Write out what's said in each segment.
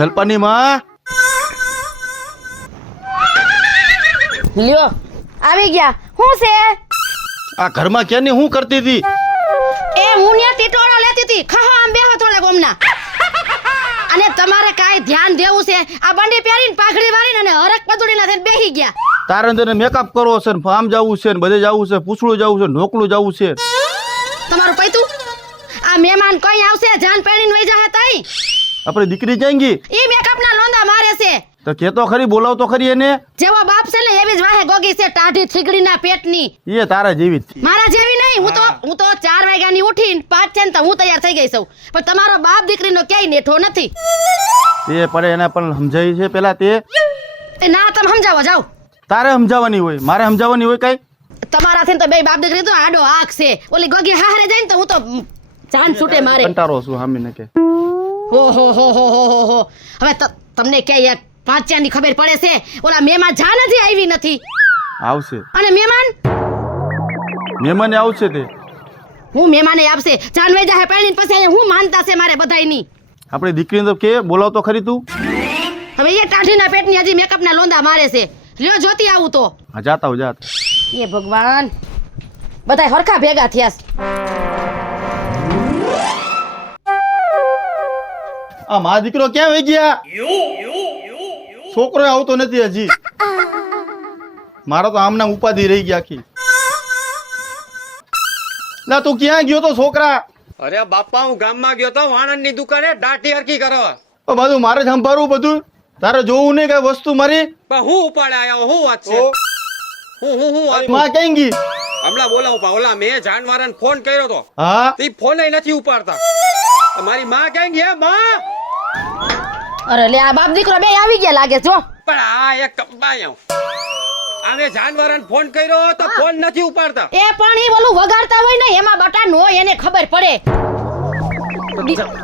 જલપાની માં લ્યો આવી ગયા. શું છે આ ઘરમાં ક્યાંની હું કરતી હતી? એ હું ને ટીટોળો લેતી હતી. ખાઓ આમ બેહો થોડા ગોમના. અને તમારે કાઈ ધ્યાન દેવું છે. આ બંડી પહેરીને પાઘડી વાળીને અને હરક પદુડીના થઈને બેહી ગયા. તારે તને મેકઅપ કરવો છે ને ફાર્મ જવું છે ને બધે જવું છે, પૂછડું જવું છે, નોકલું જવું છે. તમારું પૈતું આ મહેમાન કઈ આવશે જાન પહેરીને વઈ જાહે તઈ આપણી દીકરી ક્યાં ગઈ? ઈ મેકઅપના લોંદા મારે છે. તો કેતો ખરી, બોલાવ તો ખરી એને. જેવો બાપ છે ને એવી જ વાહે ગોગી છે, ટાઢી થીગડીના પેટની. એ તારા જેવી જ. મારા જેવી નહીં. હું તો 4 વાગ્યાની ઉઠીને 5 છે ને તો હું તૈયાર થઈ ગઈ છું. પણ તમારો બાપ દીકરીનો ક્યાંય નેઠો નથી. તે પડે એના પણ સમજાય છે પેલા તે. ના તમે સમજાવો જાઓ. તારે સમજાવવાની હોય, મારે સમજાવવાની હોય કઈ? તમારાથી તો બે બાપ દીકરી તો આડો આંખ છે. ઓલી ગોગી હારે જાય ને તો હું તો જાન છૂટે મારે. કંટારો છું હામીને કે. હો હવે તમને ક્યાંય 5 ની ખબર પડે છે? ઓલા મહેમાન જા નથી આવી નથી. આવશે. અને મહેમાને આવશે તે. હું મહેમાને આપશે જાનવાઈ જાહે પહેરીને પછી અહીંયા હું માનતા છે મારે બધાયની. આપણી દીકરીને તો કે બોલાવ તો ખરી તું. હવે એ ટાઢીના પેટની હજી મેકઅપના લોંદા મારે છે. લ્યો જોતી આવું તો. હા જાતા હો જાત. એ ભગવાન બધાય હરખા ભેગા થયા છે. આ મા દીકરો ક્યાં વહી ગયા? છોકરો આવતો નથી હજી. મારો તો આમના ઉપાધિ રહી ગયા આખી. ના તું ક્યાં ગયો તો છોકરા? અરે બાપા હું ગામમાં ગયો તો વાણંદ ની દુકાને દાટી હરકી કરવા. બધું મારે જ સંભાળવું બધું. તારે જોવું નહીં કઈ વસ્તુ મારી. પણ હું ઉપાડે આયા હું વાત છે? હું માં ક્યાં ગઈ? હમણાં બોલાવું પા ઓલા મેં જાનવારાને ફોન કર્યો તો. હા તે ફોન નથી ઉપાડતા. મારી માં ક્યાં ગયા માં? અરે લે આ બાપ દીકરો બે આવી ગયા લાગે જો. પણ આ એક કંબાયો આને જાનવારાને ફોન કર્યો તો ફોન નથી ઉપાડતા. એ પણ ઈ ઓલું વગાડતા હોય ને એમાં બટા નો એને ખબર પડે.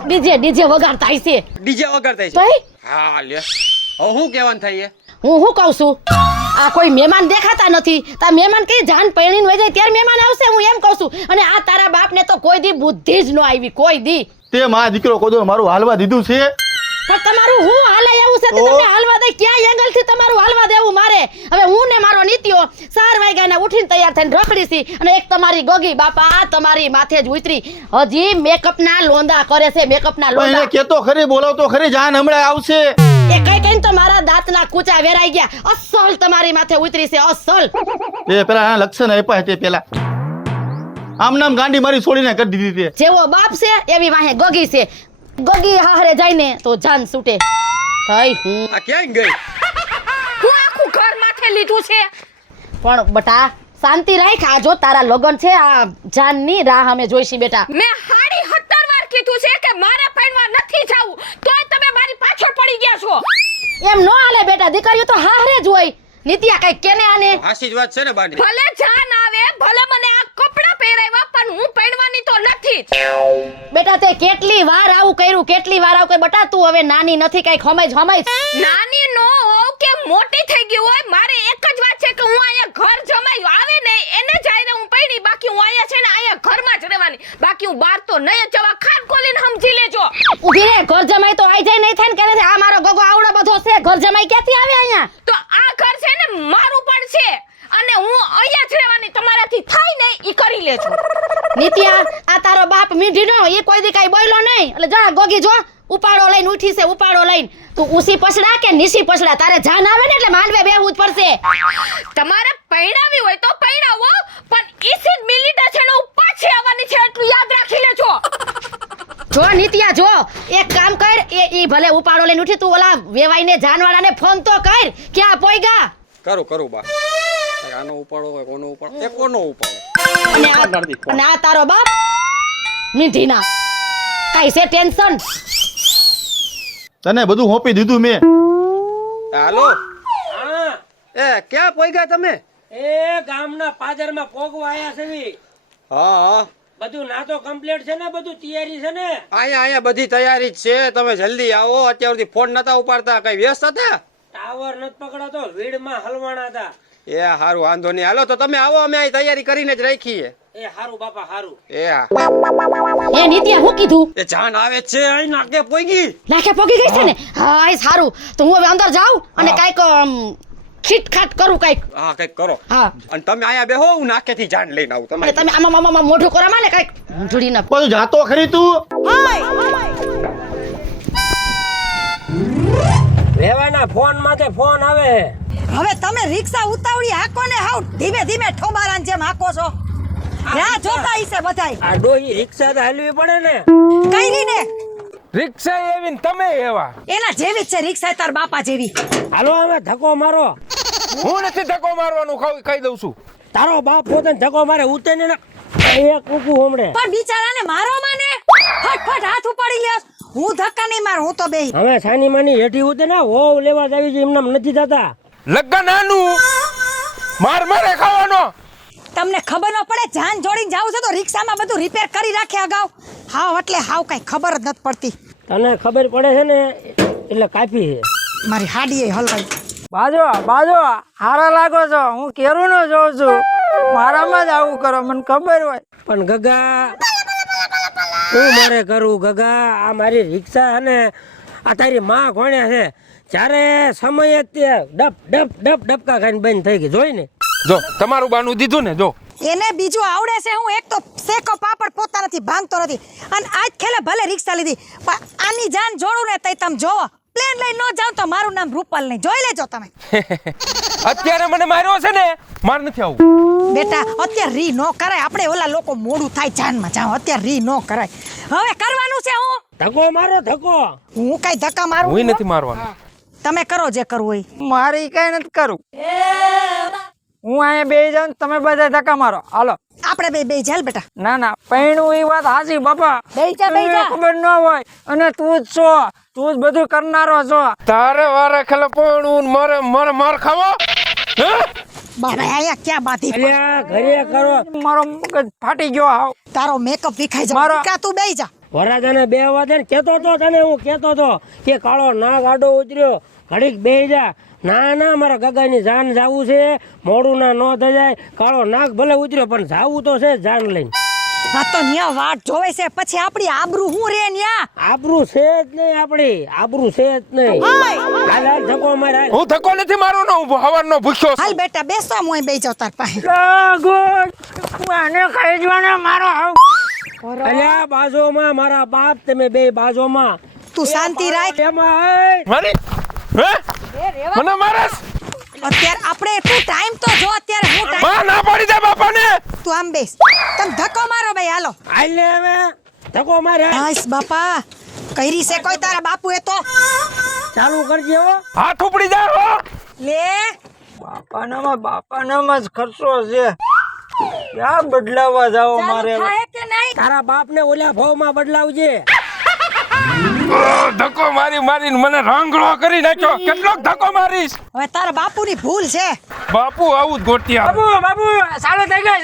ડીજે વગાડતા હશે. ડીજે વગાડતા છે. ભાઈ હા લે હવે હું કહેવાનું થાય? હું કહું છું આ કોઈ મહેમાન દેખાતા નથી. તા મહેમાન કઈ જાન પૈણીને વઈ જાય ત્યારે મહેમાન આવશે હું એમ કહું છું. અને આ તારા બાપને તો કોઈ દી બુદ્ધિ જ ન આવી કોઈ દી. તે માં દીકરો કોદો મારું હાલવા દીધું છે. પણ તમારું હું હાલાય એવું છે તો તમે હાલવા દે ક્યાં એંગલ થી તમારું હાલવા દેવું મારે? હવે હું ને મારો નીતિઓ 4 વાગ્યાના ઉઠીને તૈયાર થઈને રખડી છી અને એક તમારી ગોગી બાપા તમારી માથે જ ઉતરી હજી મેકઅપના લોંદા કરે છે. મેકઅપના લોંદા એને કેતો ખરી, બોલાવ તો ખરી, જાન હમણાં આવશે. એ કઈ તો મારા દાંતના કૂચા વેરાઈ ગયા. અસલ તમારી માથે ઉતરી છે અસલ. તે પેલા આ લક્ષણ આપ્યા તે પેલા આમ નામ ગાંડી મારી છોડીને કરી દીધી તે. જેવો બાપ છે એવી વાહે ગોગી છે. ગોગી હારે જાય ને તો જાન છૂટે. થઈ હું આ ક્યાં ગઈ? હું આખું ઘર માથે લીધું છે. પણ બટા શાંતિ રાખ. આ જો તારા લગન છે આ જાનની રાહ અમે જોઈશી બેટા. મેં 17 વાર કીધું છે કે મારે પૈણવા નથી જાવું તોય તમે મારી પાછળ પડી ગયા છો. એમ નો હાલે બેટા. દીકરીઓ તો હારે જ હોય. નિત્યા કઈ કેને આને હાસી જ વાત છે ને બાની. ભલે જાન આવે ભલે મને આ કપડા પહેરાવ્યા પણ હું પૈણવાની તો નથી જ. બેટા તે કેટલી વાર આવું કર્યું, કેટલી વાર આવું કર્યું. બટા તું હવે નાની નથી કઈ ખમાઈ નાની નો હોવ કે મોટી થઈ ગઈ હોય મારે એક જ વાત છે કે હું અહીંયા ઘર જમાઈ આવે ને એને જઈને હું પૈણી. બાકી હું અહીંયા છે ને અહીંયા ઘરમાં જ રહેવાની. બાકી હું બહાર તો નહીં જવા. ખાન ખોલીને સમજી લેજો. ઉભી રે. ઘર જમાઈ તો આઈ જાય નહીં થાય ને કે આ મારો ગગો આવડો બધો છે. ઘર જમાઈ ક્યાંથી આવે અહીંયા? તો આ ઘર છે ને મારું પણ છે અને હું અહીંયા જ રહેવાની. તમારાથી થાય નહીં ઈ કરી લેજો. નિત્યા આ તારો બાપ મીઠી નો એ કોઈ દી કઈ બોલ્યો નહીં. એટલે જા ગોગી જો ઉપાડો લઈને ઉઠી છે. ઉપાડો લઈને તું ઉસી પછડા કે નીસી પછડા? તારે જાન આવે ને એટલે માંડવે બેહવું જ પડશે. તમારે પૈણાવી હોય તો પૈણાવો પણ ઈસી જ મિનિટે છે ને હું પાછી આવવાની છે એટલું યાદ રાખી લેજો. જો નિત્યા જો એક કામ કર. ઈ ભલે ઉપાડો લઈને ઉઠી તું ઓલા વેવાઈને જાનવાળાને ફોન તો કર. ક્યાં પોઈગા? કરું બા. આનો ઉપાડો હોય કોનો ઉપાડો? તે કોનો ઉપાડો? અને આ તારો બાપ મીઠીના કઈ છે ટેન્શન? તને બધું હોપી દીધું મેં. હાલો. હા એ ક્યાં પોઈગા તમે? એ ગામના પાદરમાં પોગવા આયા છે વી. હા બધું ના તો કમ્પ્લીટ છે ને બધું તૈયારી છે ને? અહીંયા બધી તૈયારી જ છે. તમે જલ્દી આવો. અત્યાર સુધી ફોન નતા ઉપાડતા. કઈ વ્યસ્ત હતા? ટાવર નથી પકડાતો વીડમાં હલવાણા હતા. એ હારું વાંધો નહીં હાલો તો તમે આવો અમે અહીં તૈયારી કરીને જ રાખીએ એ હારું બાપા હારું. એ હા એ નિત્યા હું કીધું એ જાન આવે છે અહીં નાકે પોગી નાખે પોગી ગઈ છે ને હા એ સારું તો હું હવે અંદર જાઉં અને હા. કાંઈક ખીટખાટ કરું કાંઈક હા કઈક કરો હા અને તમે અહીંયા બેહો હું નાકેથી જાન લઈને આવું અને તમે તમે આમાં મોઢું કરવામાં ને કાંઈક ઢૂંઢી ના બધું જાતો ખરી તું રેવાના ફોન માંથી ફોન આવે. હવે તમે રિક્ષા ઉતાવળી હાકો ને હાવ ધીમે ધીમે ઠોબારાન જેમ હાકો છો રાહ જોતા હશે બધાય આ ડોહી રિક્ષા તો હાલવી પડે ને. કઈરી ને રિક્ષા એવી ને તમે એવા. એના જેવી જ છે રિક્ષા તાર બાપા જેવી હાલો હવે ધક્કો મારો. હું નથી ધક્કો મારવાનું કહી દઉં છું. તારો બાપ પોતે ધક્કો મારે ઉતે ને એક કૂકુ હમણે. પણ બિચારાને મારો માને ફટફટ હાથ ઉપાડી લ્યો હું ધક્કા નહીં મારું હું તો બેહી હવે સાની માની હેઠી ઉતે ને હોવ લેવા જાવી છે એમને નથી થતા. લગ્ન આનું મારે ખાવાનો. તમને ખબર ન પડે જાન જોડીને જાવ છો તો રિક્ષામાં બધું રિપેર કરી રાખે અગાઉ હાવ એટલે હાવ કઈ ખબર જ નથી પડતી તને ખબર પડે છે ને એટલે કાપી છે. મારી હાડીએ હલવાઈ બાજો હારા લાગો છો હું કેરું નો જોઉં છું મારામાં જ આવું કરો મને ખબર હોય પણ ગગા શું મારે કરું ગગા આ મારી રિક્ષા અને આ તારી માં ઘોણ્યા છે જ્યારે સમય તે ડપ ડપ ડપ ડબકા ખાઈને બંધ થઈ ગઈ જોઈ ને. જો તમારું બાનું દીધું ને જો. એને બીજું આવડે છે હું એક તો શેકો પાપડ પોતા નથી ભાંગતો નથી અને આજ ખેલે ભલે રિક્ષા લીધી પણ આની જાન જોડું ને તઈ તમે જોવો પ્લેન લઈને ન જાવ તો મારું નામ રૂપાલ નહીં જોઈ લેજો તમે અત્યારે મને માર્યો છે ને માર નથી આવું. બેટા અત્યારે રી નો કરાય આપણે ઓલા લોકો મોડું થાય જાનમાં જાવ અત્યારે રી નો કરાય હવે કરવાનું છે હું ધક્કો મારો ધક્કો. હું કઈ ધક્કા મારું હું નહીં હો. નથી મારવાનું. તમે કરો જે કરવું હોય મારી કઈ નથી કરું હું અહીંયા બેસી જાઉં ને તમે બધા ધક્કા મારો હાલો આપણે બે ચાલ બેટા ના પૈણું એ વાત હાચી બાપા બેહી જા, બેહી તમને જા. ખબર ન હોય અને તું જ છો તું જ બધું કરનારો છો તારે વારે ખેલે પણ માર ખાવો. હે? બાબા અહીંયા ક્યાં બાધી અલ્યા ઘરે કરો. મારો મગજ ફાટી ગયો હાવ તારો મેકઅપ વિખાઈ જાય મારો- દીકરા, તું બેહી જા વરાજાને બે વાદે કેતો તો તને હું કેતો તો કે કાળો નાગ આડો ઉતર્યો ઘડીક બેહી જા. ના મારા ગગાની જાન જાવું છે મોડું ના ન થઈ જાય. કાળો નાગ ભલે ઉતર્યો પણ જાવું તો છે જાન લઈને. આ તો ન્યા વાટ જોવે છે પછી આપણી આબરૂ હું રે ન્યા આબરૂ છે જ નહીં આપડી આબરૂ છે જ નહીં. હાલ હાલ ધક્કો માર હાલ. હું ધક્કો નથી મારવાનો હું હવારનો ભૂખ્યો છું. હાલ બેટા બેસો હું બેહી જાઉં તાર પાસે હું આને ખાઈ જવાના મારો હાવ અલ્યા બાજુમાં મારા બાપ તમે બે બાજુમાં તું શાંતિ રાખ એમાં મારી હે મને મારસ. અત્યારે આપણે તું ટાઈમ તો જો અત્યારે હું ટાઈમ માં ના પાડી દે બાપાને. તું આમ બેસ તમે ધક્કો મારો ભાઈ હાલો હાલ ને હવે ધક્કો માર હાલ. હાઈસ બાપા કઈરી છે કોઈ તારા બાપુ એ તો ચાલુ કરજે હો. હાથ ઉપડી જા હો. લે બાપાનામાં જ ખર્ચો છે ક્યાં બદલાવા જાવ મારે ચાલુ થાય કે નહીં તારા બાપ ને ઓલા ભાવમાં બદલાવજે. ધક્કો મારીને મને રાંગળો કરી નાખ્યો. કેટલોક ધક્કો મારીશ. હવે તારા બાપુની ભૂલ છે બાપુ આવું જ ગોટિયા. બાબુ ચાલુ થઈ ગઈ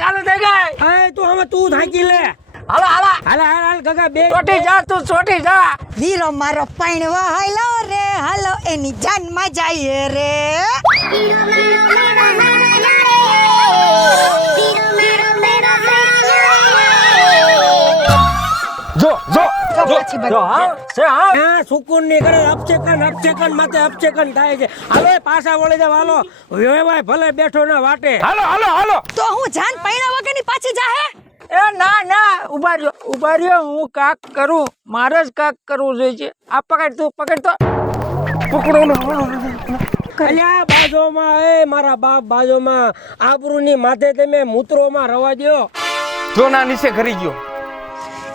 એ તું હવે તું થાકી લે. હાલો હાલ હાલ હાલ ગગા બે ચોટી જા તું ચોટી જા વીરો મારો પૈણવા હાલો રે હાલો એની જાનમાં જાય રે જો પાછી જો હા છે હા હા સુકૂન ની કરે અપચેકન માથે અપચેકન થાય છે. હાલો એ પાછા વળી જાવ હાલો વેવાય ભલે બેઠો ના વાટે. હાલો તો હું જાન પૈણા વગરની પાછી જાહે એ ના ઉભા રહ્યો હું કાક કરું મારે જ કાક કરવું જોઈએ છે આ પકડ તું પકડ તો અલ્યા બાજુમાં એ મારા બાપ બાજુમાં આબરૂની માથે તમે મૂત્રોમાં રવા દ્યો. જો ના નીચે ઘરી ગયો.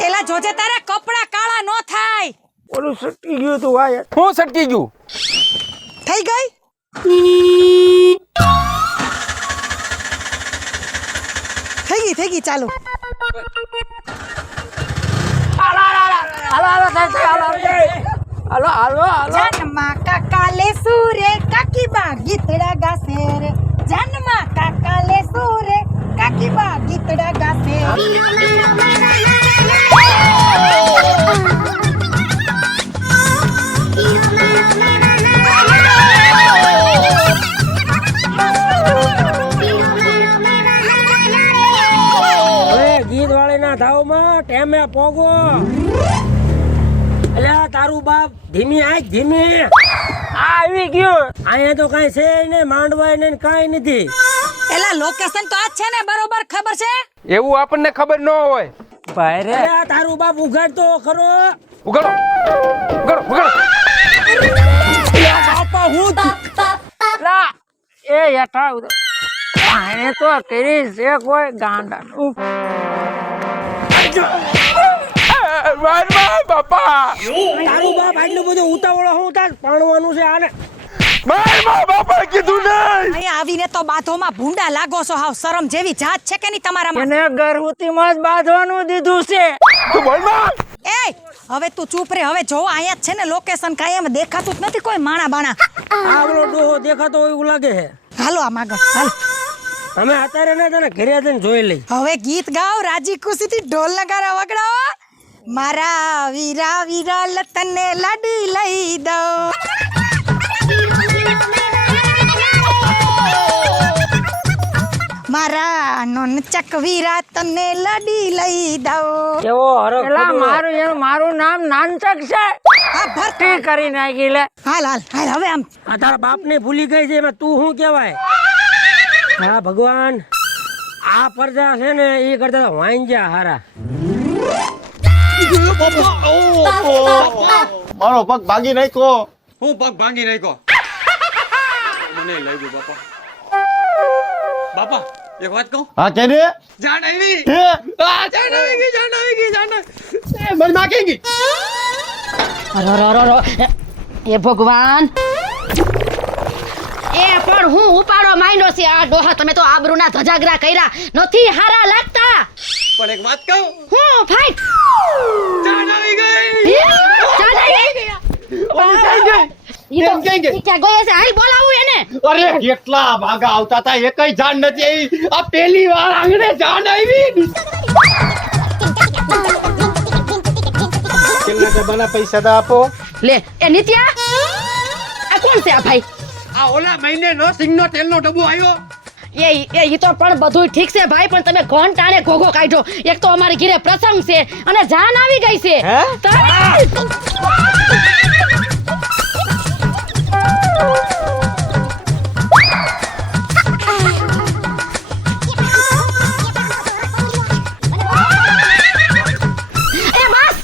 એલા જોજે તારા કપડા કાળા નો થાય ઓલું સટી ગયું તું વાય હું સટકી ગયું. થઈ ગઈ થઈ ગઈ ચાલુ હાલો જન્મા કાકા લે સુરે કાકી બા ગીતડા ગાસે રે જન્મા કાકા લે સુરે કાકી બા ગીતડા ગાસે ના ધાવમાં ટેમે પોગો. અલ્યા તારું બાપ ધીમી આજ ધીમી. આવી ગયો. અહીંયા તો કઈ છે ને માંડવાય ને કઈ નથી. એલા લોકેશન તો આ જ છે ને બરોબર ખબર છે એવું આપણને ખબર ન હોય. ભાઈ રે અલ્યા તારું બાપ ઉઘાડ તો ખરો. ઉગાડો ઉગાડો ઉગાડો. બાપા હું લા એ યઠા આને તો કરી છે કોઈ ગાંડા માર બાપા. તારું બાપ આટલું બધું ઉતાવળો હું તાર પાણવાનું છે આને. માર બાપા કીધું નહીં. અહીંયા આવીને તો બાધોમાં ભૂંડા લાગો છો હાવ શરમ જેવી જાત છે કે નહીં તમારામાં એને ગરહુતીમાં જ બાંધવાનું દીધું છે. તું બોલ માં. એ હવે તું ચૂપ રે હવે જો અહીંયા જ છે ને લોકેશન કાંઈ એમ દેખાતું જ નથી કોઈ માણા બાણા આવડો ડોહો દેખાતો હોય એવું લાગે છે. હાલો આમ આગળ હાલો અમે અત્યારે ને તને ઘરે જઈને જોઈ લઈ. હવે ગીત ગાઓ રાજી ખુશીથી ઢોલ નગારા વગડાવો મારા વીરા વીરા લતને લાડી લઈ દો મારા નોન ચકવીરા તને લાડી લઈ દો કેવો હરખ એલા પડ્યો. મારું નામ નાનચક છે. હા ભરતી ટી કરી નાખી લે. હાલ હાલ હાલ હવે આમ આ તારા બાપને ભૂલી ગઈ છે એમાં તું શું કહેવાય. હા ભગવાન આ પરજા છે ને એ કરતા વાંજ્યા હારા. મારો પગ ભાગી નાખ્યો. હું પગ ભાંગી નાખ્યો. મને લાગ્યું બાપા. બાપા એક વાત કહું. હા કે રે જાન આવી. હે? જાન આવી ગઈ જાન આવી ગઈ જાન. એ મને માગી ગઈ. અરરરરર. એ ભગવાન એ પણ હું ઉપાડો માંડ્યો છે આ ડોહા તમે તો આબરૂના ધજાગરા કર્યા નથી હારા લાગતા પણ એક વાત કહું. હું ફાઈટ જાન આવી ગઈ. ઓલી ક્યાં ગઈ? એમ ક્યાં ગઈ? ક્યાં ગયો છે હાલ બોલાવું એને અરે કેટલા ભાગા આવતા હતા એકય જાન નથી આવી. આ પહેલી વાર આંગણે જાન આવી. કેટલા ડબ્બાના પૈસા તો આપો. લે એ નિત્યા આ કોણ છે આ ભાઈ આ ઓલા મહિને નો સિંગનો તેલનો ડબ્બો આવ્યો. એ ઈ તો પણ બધું ઠીક છે ભાઈ પણ તમે કોણ ટાણે ઘોઘો કાઢ્યો એક તો અમારી ઘરે પ્રસંગ છે અને જાન આવી ગઈ છે તો- એ બસ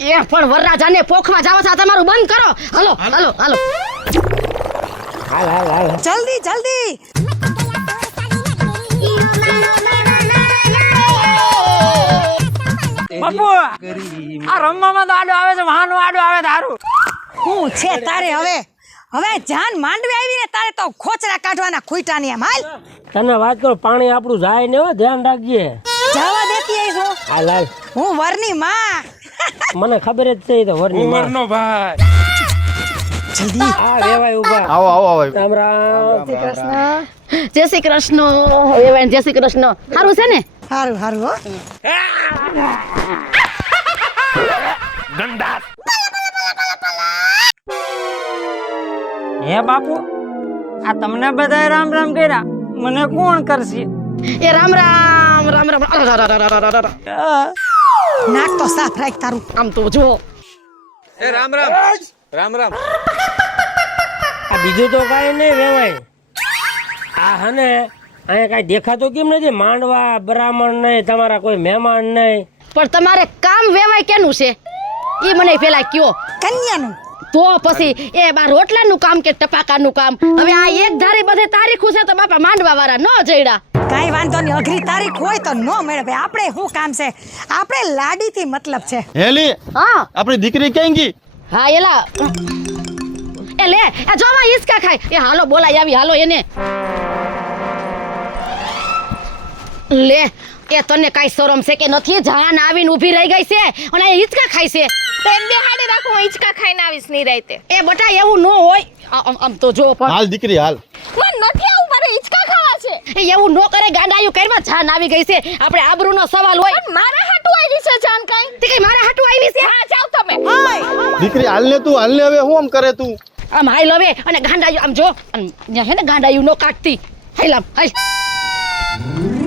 એ પણ વરરાજાને પોખમાં જાવ છો તમારું બંધ કરો હાલો હાલો હાલો હાલ હાલ હાલ. જલ્દી જલ્દી બાપુ આ રમવામાં તો આડો આવે છે વાહનો આડો આવે તારું. હું છે તારે હવે હવે જાન માંડવી આવીને તારે તો ખોચરા કાઢવાના ખૂંટાની એમ હાલ તને વાત કરું પાણી આપણું જાય ને હો ધ્યાન રાખજે. જવા દેતી આવીશ હું હાલ હાલ. હું વરની માં મને ખબર જ છે ઈ તો વરની માં. ઉમરનો ભાઈ. જલ્દી આ વેવાય ઉભા. આવો આવો આવો. રામ રામ. જય શ્રી કૃષ્ણ એવાય જય શ્રી કૃષ્ણ સારું છે ને હારું હારું હો હે બાપુ આ તમને બધા રામ રામ કર્યા મને કોણ કરશે. એ રામ રામ રામ રામ નાક તો સાફ રાખ તારું આમ તો જો એ રામ રામ. રામ રામ. આ બીજું તો કાંઈ નહીં વેવાય. આ હને અહીંયા કાંઈ દેખાતું કેમ નથી માંડવા બ્રાહ્મણ નહીં તમારા કોઈ મહેમાન નહીં. પણ તમારે કામ વેવાય કેનું છે ઈ મને પેલા કયો કન્યાનું તો પછી એ બા રોટલાનું કામ કે ટપાકાનું કામ હવે આ એક ધારી બધે તારીખું છે તો બાપા માંડવા વાળા ન જઈડા કાઈ વાંધો નહીં અઘરી તારીખ હોય તો નો મેળે ભાઈ આપણે શું કામ છે આપણે લાડીથી મતલબ છે હેલી હા આપણી દીકરી ક્યાં ગઈ? હા એલા એ લે એ જોવા હિસકા ખાય એ હાલો બોલાય આવી હાલો એને લે એ તને કાઈ શરમ છે કે નથી જાન આવીને ઊભી રહી ગઈ છે અને એ હિસકા ખાય છે તો એમ બે હાડે રાખો હું હિંચકા ખાઈને આવીશ ની રાતે. એ બટા એવું ન હોય આમ તો જો પણ હાલ દીકરી હાલ. મને નથી આવું મારે હિંચકા ખાવા છે. એ એવું ન કરે ગાંડાયું કરવા જાન આવી ગઈ છે આપણે આબરૂનો સવાલ હોય પણ મારા હાટુ આવી છે જાન કાઈ. તે કઈ મારા હાટુ આવી છે હા જાવ તમે. દીકરી હાલ ને તું હાલ ને હવે હું આમ કરે તું. આમ હાલ હવે અને ગાંડાયું આમ જો અહીંયા હે ને ગાંડાયું નો કાટતી હાલ આમ હાલ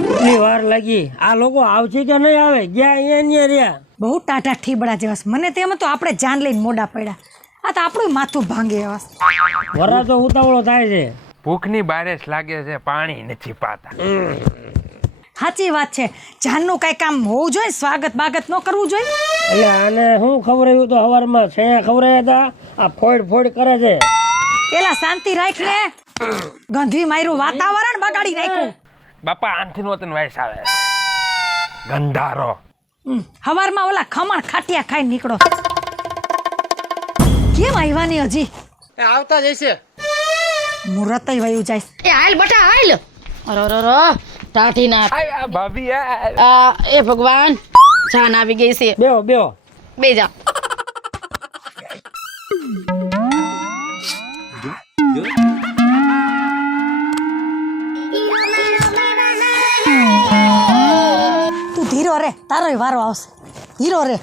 કેટલી વાર લાગી આ લોકો આવશે કે નહીં આવે ગયા અહીંયા રહ્યા બહુ ટાટા ઠીબડા જેવા છે. મને તેમ તો આપણે જાન લઈને મોડા પડ્યા. આ તો આપણું માથું ભાંગે એવા છે. વરા તો ઉતાવળો થાય છે. ભૂખની બારેસ લાગે છે, પાણી નથી પાતા. સાચી વાત છે. જાનનું કઈ કામ હોવું જોઈએ, સ્વાગત બાગત ન કરવું જોઈએ. એટલે આને શું ખવડાવ્યું તો સવારમાં છેયા ખવડાવ્યા હતા આ ફોડ ફોડ કરે છે. પેલા શાંતિ રાખ ને. ગંધી માર્યું વાતાવરણ બગાડી નાખ્યું. બાપા આનથી નો તને વાયસ આવે ગંધારો. હવારમાં ઓલા ખમણ ખાટિયા ખાઈ નીકળો. કેમ આવ્યા નહીં હજી? આવતા જઈશે. મુહૂર્ત વયું જાય. એ હાલ બટા હાલ. અરરર ટાઢી ના. આ ભાભી એ ભગવાન જાન આવી ગઈ છે. બેહો બેહો. બે જા. તું ધીરો રે, તારોય વારો આવશે. ધીરો રે.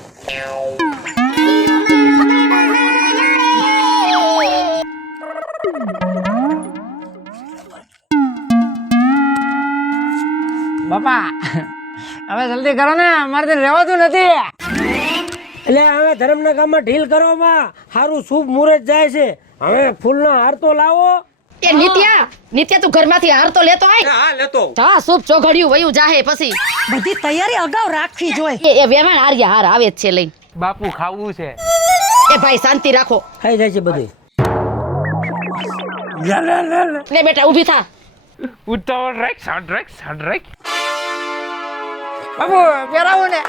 બાપા હવે જલ્દી કરો ને, મારે રહેવાતું નથી. એટલે હવે ધર્મના કામમાં ઢીલ કરવામાં સારું શુભ મુહૂર્ત જાય છે. હવે ફૂલના હાર તો લાવો. એ નિત્યા તું ઘરમાંથી હાર તો લેતો આય. હા લેતો. જા શુભ ચોઘડિયું વયું જાહે પછી. બધી તૈયારી અગાઉ રાખવી જોઈએ. એ વેવાણ આર્યા હાર આવે જ છે લઈને. બાપુ ખાવું છે. એ ભાઈ શાંતિ રાખો. ખાઈ જાય છે બધું. લે બેટા ઊભી થા. ઉતાવળ રાખ, સાંડ રાખ, સાંડ રાખ. બાપુ પહેરાવું ને.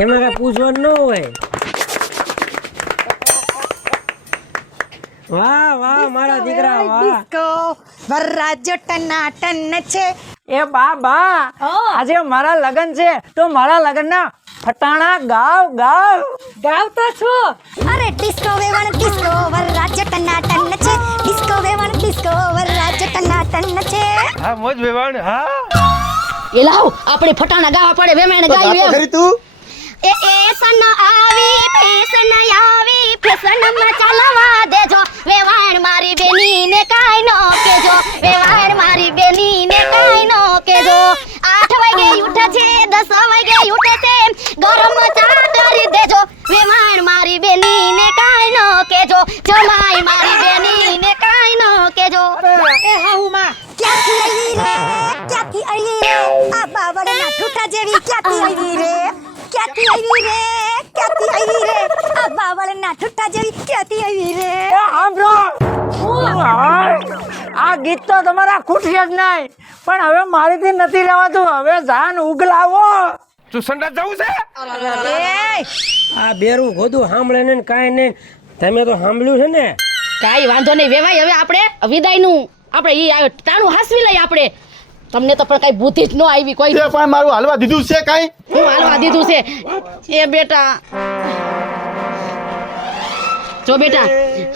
એમાં કઈ પૂછવાનું ન હોય. વાહ વાહ મારા દીકરા વાહ. ડિસ્કો વરરાજો ટનાટન છે. એ બા આજે મારા લગન છે તો મારા લગનના ફટાણા ગાવ. ગાવ તો છું. અરે ડિસ્કો વેવણ ડિસ્કો વરરાજો ટનાટન છે. ડિસ્કો વેવણ ડિસ્કો વરરાજો ટનાટન છે. હા મોજ વેવાણ. હા એ લાવ આપણે ફટાણા ગાવા પડે વેવાણ ગાયું એમ. ખરી તું એ સન આવી ફેશન આવી ફેશનમાં ચાલવા દેજો વેવાણ મારી બેનીને કાઈ નો કેજો વેવાણ મારી બેનીને કાઈ નો કેજો 8 વાગે ઉઠે છે 10 વાગે ઉઠે છે ગરમ ચા કરી દેજો વેવાણ મારી બેનીને કાઈ નો કેજો જમાઈ મારી બેનીને કાઈ નો કેજો. એ હાઉ માં ક્યાંથી આવી રે આ બાવળના ઠૂઠા જેવી ક્યાંથી આવી રે આ બાવળના ઠૂઠા જેવી ક્યાંથી આવી રે. એ સાંભળો, આ ગીત તો તમારા ખૂટશે જ નહીં, પણ હવે મારીથી નથી રહેવાતું. હવે જાન ઉગલાવો. તું સંડા જવું છે. એ આ બેરું ગોદું સાંભળે ને કાંઈ નહીં. તમે તો સાંભળ્યું છે ને. કાઈ વાંધો નહીં વેવાય હવે આપણે વિદાયનું આપણે ઈ ટાણું હાસવી લઈ આપણે. તમને તો પણ કઈ બુદ્ધિ જ ન આવી કોઈ. તે પણ મારું હાલવા દીધું છે કાઈ. હું હાલવા દીધું છે. એ બેટા જો બેટા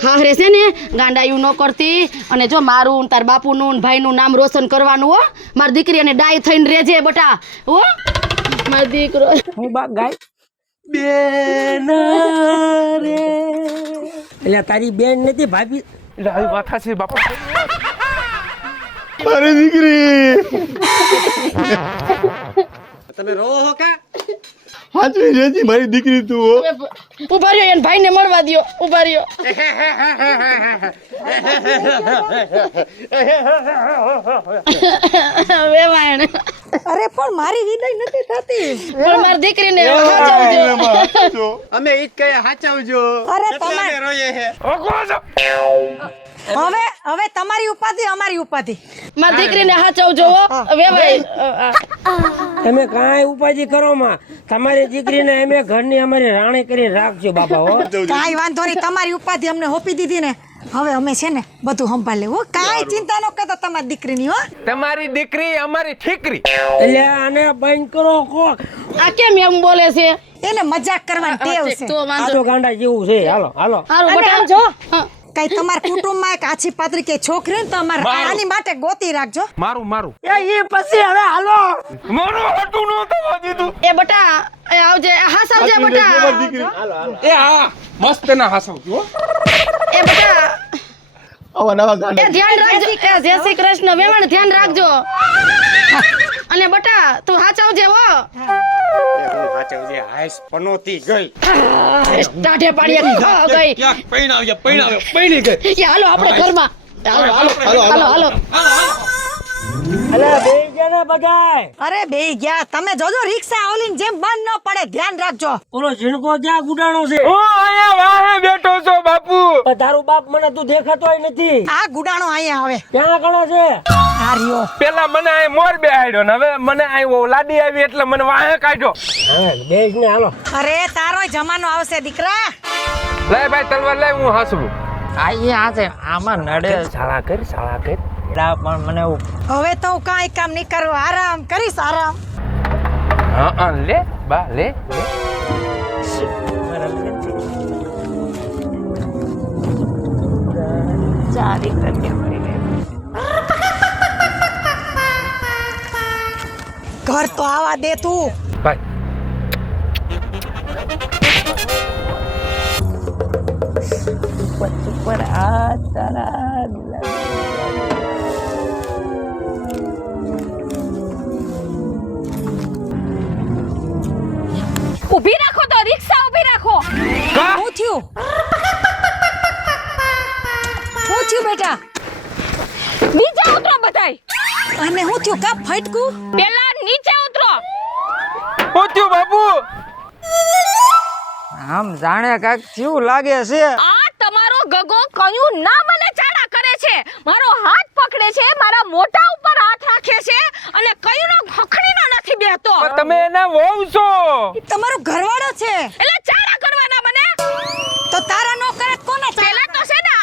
હારે છે ને ગાંડાયું ન કરતી અને જો મારું તાર બાપુનું ભાઈનું નામ રોશન કરવાનું હો. મારી દીકરી અને ડાય થઈને રહેજે બેટા હો મારો દીકરો. હું બા ગાય એટલે તારી બેન નથી ભાભી. એટલે આવી વાત છે બાપા. મારી દીકરી તમે રો હો કા? હાચવી રેજી મારી દીકરી તું હો. ઉભા રહ્યો એને ભાઈને મળવા દ્યો. ઉભા રહ્યો. વેવાણ અરે પણ મારી વિદાય નથી થતી. પણ મારી દીકરીને સાચવજો. અમે ઈ જ કહીએ સાચવજો. અરે કેટલા તમે ને રોઈએ હે. હવે તમારી ઉપાધિ અમારી ઉપાધિ. મારી દીકરીને સાચવજો હો. વેવાય તમે કાંઈ ઉપાધિ કરો માં. તમારી દીકરીને અમે ઘરની અમારી રાણી કરી રાખજો બાપા હો. કાંઈ વાંધો નહીં, તમારી ઉપાધિ અમને હોપી દીધી ને હવે અમે છે ને બધું સંભાળ લેવું. કાંઈ ચિંતા ન કરતા તમારી દીકરીની હો. તમારી દીકરી અમારી ઠીકરી. એટલે આને બંધ કરો કોક. આ કેમ એમ બોલે છે? એને મજાક કરવાની ટેવ છે. તો આ વાંધો તો ગાંડા જેવું છે. હાલો હાલો. હારું અને બેટા આમ જો હા. કઈ તમારા કુટુંબમાં એક આછી પાત્રી કે છોકરી હોય ને તો અમારે આની માટે ગોતી રાખજો. મારું એ પછી હવે હાલો. મારું હતું નો થવા દીધું. એ બેટા એ આવજે હા સાવજે બેટા. દીકરી એ હા મસ્ત ના હસાવજો. એ બેટા આવા નવા ગાંડા એ ધ્યાન રાખજો. એ જય શ્રી કૃષ્ણ વેવાણ ધ્યાન રાખજો. અને બટા તું હાચવજે હો હું સાચવજે હાઈસ પનોતી ગઈ ટાઢે પાડીએ ખા ગઈ ક્યાંક પૈણી ગઈ એ હાલો આપણે ઘરમાં હાલો અલા બેહી જા ને બધાય. અરે બે ગયા તમે જોજો રિક્ષા ઓલીને જેમ બંધ ન પડે ધ્યાન રાખજો. ઓલો ઝીણકો ક્યાં ગુડાણો છે? હું અહીંયા વાહે બેઠો છો બાપુ. પણ તારું બાપ મને તું દેખાતોય નથી. આ ગુડાણો અહીંયા આવે. ક્યાં કણે છે? આ રહ્યો. પેલા મને અહીં મોર બેહાડ્યો ને હવે મને અહીં લાડી આવી એટલે મને વાહે કાઢ્યો. હા બેસ ને હાલો. અરે તારોય જમાનો આવશે દીકરા. લે ભાઈ તલવાર લે હું હાસવું. અહીંયા છે આમાં નડે શાળા કર. પણ મને એવું હવે તો હું કાંઈ કામ નહીં કરું આરામ કરીશ આરામ. હા લે બા લે ઘર તો આવા દે તું. ભાઈ ઉપર આ તારા ઊભી રાખો તો રિક્ષા ઊભી રાખો. શું થયું બેટા? નીચે ઉતરો બધાય. અને શું થયું કા ફટકું? પેલા નીચે ઉતરો. પૂછ્યું બાપુ. આમ જાણે કાક કેવું લાગે છે. આ તમારો ગગો કયું ના મને ચાડા કરે છે, મારો હાથ પકડે છે, મારા મોઢા ઉપર હાથ રાખે છે અને કયુંનો ખખડીનો નથી બેહતો. તમે એના વહુ છો. ઈ તમારો ઘરવાળો છે એટલે ચાડા કરવાના મને. તો તારા નો કરે કોને પેલા તો છે ને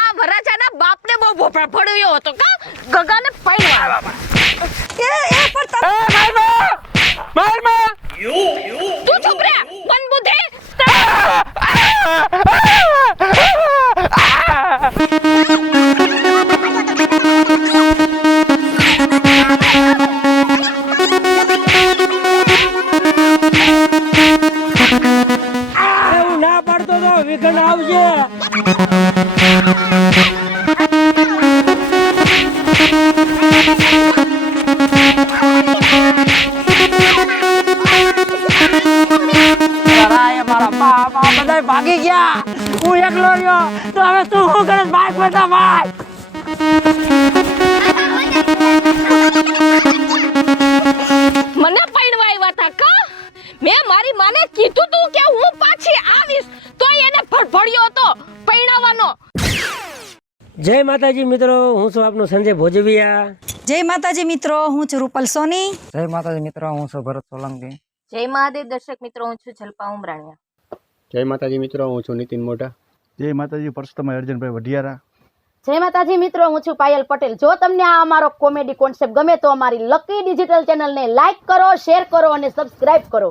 આ વરાજાના બાપને બહુ ભોપડા પડ્યો હતો કા ગગાને પૈણવા. એ પણ તમે મારમાં તું ચૂપ રે મન બુદ્ધિ. એવું ના પાડતો તો વિઘન આવશે. મારા બાપ આ બધા ભાગી ગયા. હું એકલો રહ્યો તો હવે તું શું કરે? ભાઈ બેટા ભાઈ. મને પૈણવા આવ્યા હતા કા. મેં મારી માને કીધું તું કે હું પાછી આવીશ તો એને ફડફડ્યો હતો પૈણાવાનો. જય માતાજી મિત્રો, હું છું આપનો સંજય ભોજવિયા. જય માતાજી મિત્રો, હું છું રૂપલ સોની. જય માતાજી મિત્રો, હું છું ભરત સોલંકી. જય મહાદેવ દર્શક મિત્રો, હું છું જલપા ઉમરાણીયા. જય માતાજી મિત્રો, હું છું નીતિન મોટા. જય માતાજી પરસોત્તમ અર્જુનભાઈ વઢિયારા. જય માતાજી મિત્રો, હું છું પાયલ પટેલ. જો તમને આ અમારો કોમેડી કોન્સેપ્ટ ગમે તો અમારી લકી ડિજિટલ ચેનલને લાઈક કરો, શેર કરો અને સબસ્ક્રાઇબ કરો.